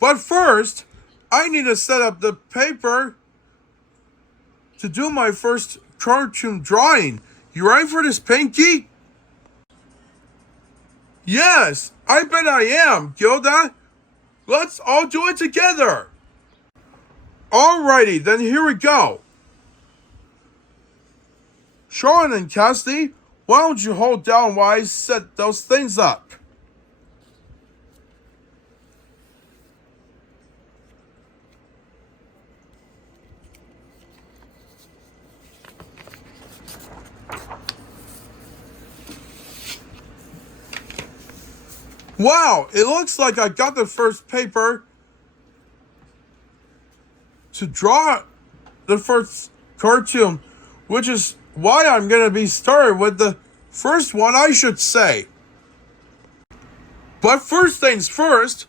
But first, I need to set up the paper to do my first cartoon drawing. You ready for this, Pinky? Yes, I bet I am, Gilda. Let's all do it together. Alrighty, then here we go. Sean and Cassidy, why don't you hold down while I set those things up? Wow, it looks like I got the first paper to draw the first cartoon, which is why I'm going to be started with the first one, I should say. But first things first,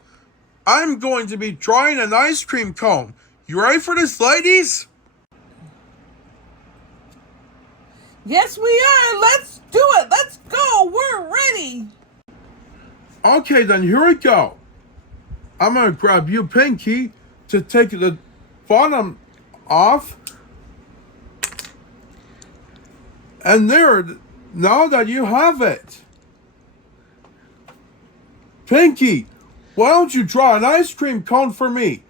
I'm going to be drawing an ice cream cone. You ready for this, ladies? Yes, we are. Let's do it. Let's go. We're ready. Okay, then here we go. I'm going to grab you, Pinky, to take the bottom off. And there, now that you have it. Pinky, why don't you draw an ice cream cone for me?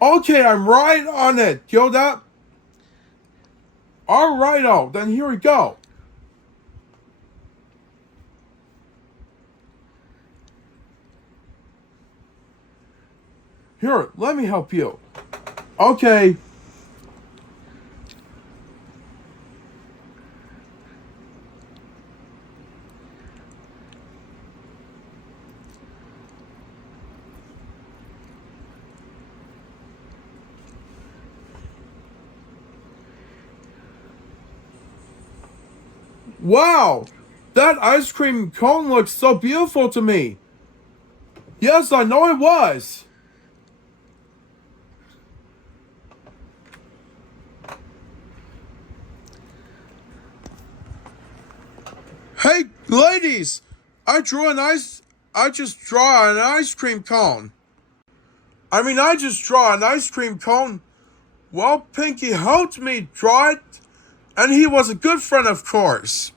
Okay, I'm right on it, Gilda. Alrighto, then here we go. Here, let me help you. Okay. Wow, that ice cream cone looks so beautiful to me. Yes, I know it was. Hey, ladies, I just draw an ice cream cone. I just draw an ice cream cone. Well, Pinky helped me draw it, and he was a good friend, of course.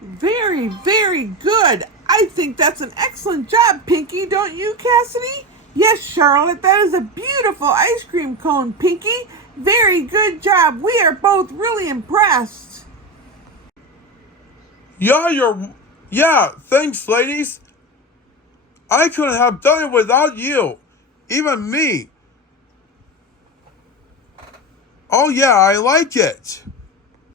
Very, very good. I think that's an excellent job, Pinky, don't you, Cassidy? Yes, Charlotte, that is a beautiful ice cream cone, Pinky. Very good job. We are both really impressed. Yeah, thanks, ladies. I couldn't have done it without you. Even me. Oh yeah, I like it.